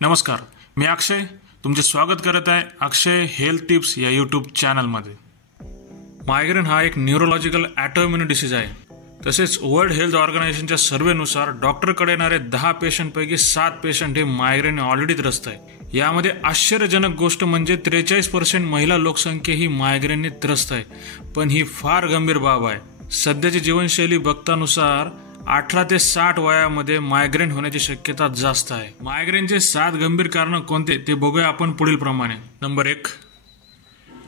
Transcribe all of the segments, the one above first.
नमस्कार, मी अक्षय तुमचे स्वागत करत आहे अक्षय हेल्थ टिप्स या यूट्यूब चॅनलमध्ये। मायग्रेन हा एक न्यूरोलॉजिकल ऑटोइम्युन डिसीज आहे। तसेच वर्ल्ड हेल्थ ऑर्गनायझेशनच्या सर्वेनुसार डॉक्टरकडे येणारे 10 पेशंटपैकी 7 पेशंट हे मायग्रेन ऑलरेडी त्रस्त आहे। यामध्ये आश्चर्यजनक गोष्ट म्हणजे 43% महिला लोकसंख्या ही मायग्रेनने त्रस्त आहे। पण ही फार गंभीर बाब आहे। सध्याची जीवनशैली बघतानुसार 18 ते 60 वयामध्ये मायग्रेन होण्याची शक्यता जास्त आहे। मायग्रेनचे 7 गंभीर कारण कोणते ते बघूया आपण पुढील प्रमाणे। नंबर 1,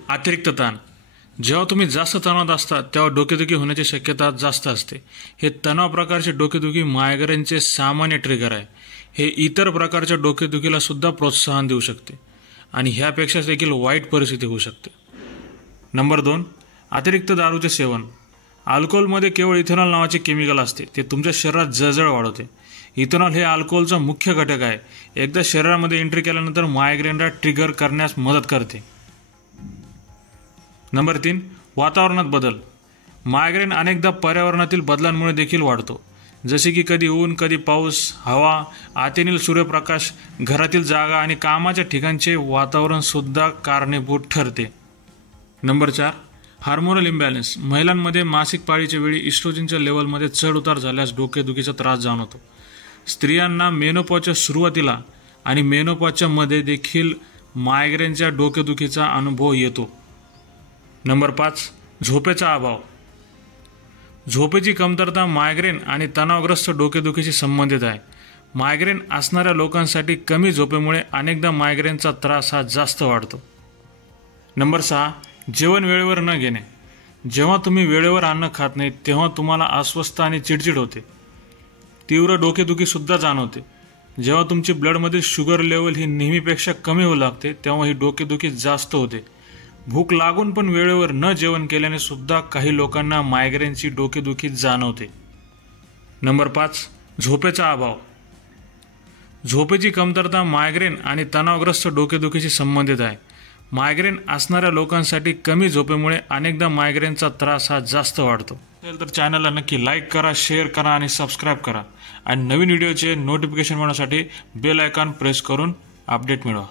अतिरिक्त ताण। जेव्हा तुम्ही जास्त तणावात असता तेव्हा डोकेदुखी होण्याची शक्यता जास्त असते। हे तणाव प्रकारचे डोकेदुखी मायग्रेनचे सामान्य ट्रिगर आहे। हे इतर प्रकारच्या डोकेदुखीला सुद्धा प्रोत्साहन देऊ शकते आणि ह्यापेक्षा देखील वाईट परिस्थिती होऊ शकते। नंबर 2, अतिरिक्त दारूचे सेवन। अल्कोहोलमध्ये केवळ इथेनॉल नावाचे केमिकल असते, ते तुमच्या शरीरात जळजळ वाढवते। इथेनॉल हे अल्कोहोलचा मुख्य घटक आहे। एकदा शरीरामध्ये एंट्री केल्यानंतर मायग्रेनला ट्रिगर करण्यास मदत करते। नंबर 3, वातावरणात बदल। मायग्रेन अनेकदा पर्यावरणातील बदलांमुळे देखील वाढतो, जसे की कधी ऊन, कधी पाऊस, हवा, आतेनील सूर्यप्रकाश, घरातील जागा आणि कामाच्या ठिकाणचे वातावरण सुद्धा कारणीभूत ठरते। Number 4, hormonal imbalance. महिलांमध्ये मासिक पाळीच्या वेळी इस्ट्रोजनच्या लेवलमध्ये चढ उतार झाल्यास डोकेदुखीचा त्रास जाणवतो। स्त्रियांना मेनोपॉजच्या सुरुवातीला आणि मेनोपॉजच्या मध्ये देखील मायग्रेनच्या डोकेदुखीचा अनुभव येतो। नंबर 5, झोपेचा अभाव। झोपेची कमतरता मायग्रेन आणि तणावग्रस्त डोकेदुखीशी संबंधित आहे। मायग्रेन असणाऱ्या लोकांसाठी कमी झोपेमुळे अनेकदा मायग्रेनचा त्रास हा जास्त वाढतो। नंबर 6, जेवण वेळेवर न घेणे। जेव्हा तुम्ही वेळेवर अन्न खात नाही तेव्हा तुम्हाला अस्वस्थ आणि चिडचिड होते। तीव्र डोकेदुखी सुद्धा जाणवते। जेव्हा तुमची ब्लडमधील शुगर लेवल ही नेहमीपेक्षा कमी होऊ लागते तेव्हा ही डोकेदुखी जास्त होते। भूक लागून पण वेळेवर न जेवण केल्याने सुद्धा काही लोकांना मायग्रेनची डोकेदुखी जाणवते। नंबर 5, झोपेचा अभाव। झोपेची कमतरता मायग्रेन आणि तणावग्रस्त डोकेदुखीशी संबंधित आहे। मायग्रेन असणाऱ्या लोकांसाठी कमी झोपेमुळे अनेकदा मायग्रेनचा त्रास हा जास्त वाढतो। तर चॅनलला नक्की लाईक करा, शेअर करा आणि सबस्क्राईब करा आणि नवीन व्हिडिओचे नोटिफिकेशन मिळवण्यासाठी बेल आयकॉन प्रेस करून अपडेट मिळवा।